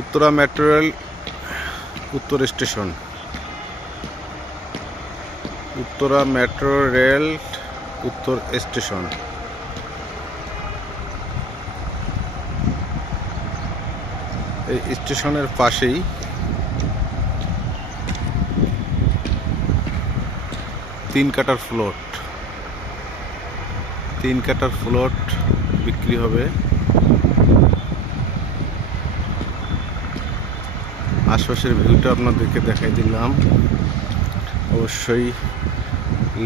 Uttara metro rail, উত্তর station. Uttara metro rail, উত্তর station. এই স্টেশনের পাশেই তিন কাটার ফ্লোট তিন কাটার ফ্লোট বিক্রি হবে আশপাশের ভিউটা আপনাদেরকে দেখাই দিলাম। অবশ্যই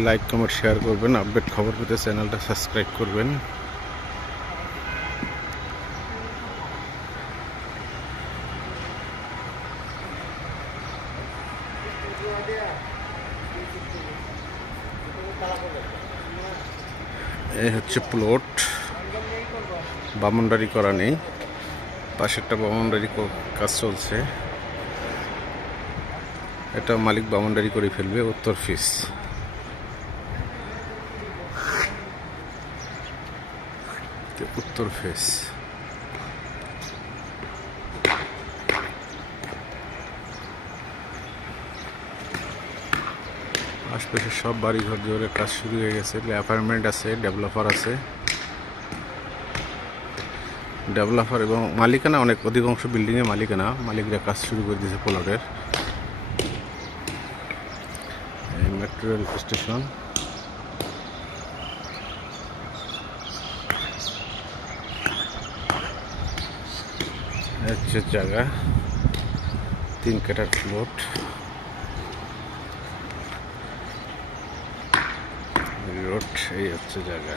লাইক কমেন্ট শেয়ার করবেন আপডেট খবর পেতে চ্যানেলটা সাবস্ক্রাইব করবেন। এই হচ্ছে প্লট বামুন্ডারি করা নেই। পাশেরটা বামনডারি কাজ চলছে। এটা মালিক বাউন্ডারি করে ফেলবে উত্তর ফিস উত্তর ফেস আশপাশে সব বাড়ি ঘর জোরে কাজ শুরু হয়ে গেছে অ্যাপার্টমেন্ট আছে ডেভেলপার আছে। ডেভেলপার এবং মালিকানা অনেক, অধিকাংশ বিল্ডিংয়ের মালিকানা, মালিকরা কাজ শুরু করে দিয়েছে পোলটের মেট্রো রেল স্টেশন হচ্ছে জায়গা। তিন কাটার ফ্লোট রোড এই হচ্ছে জায়গা।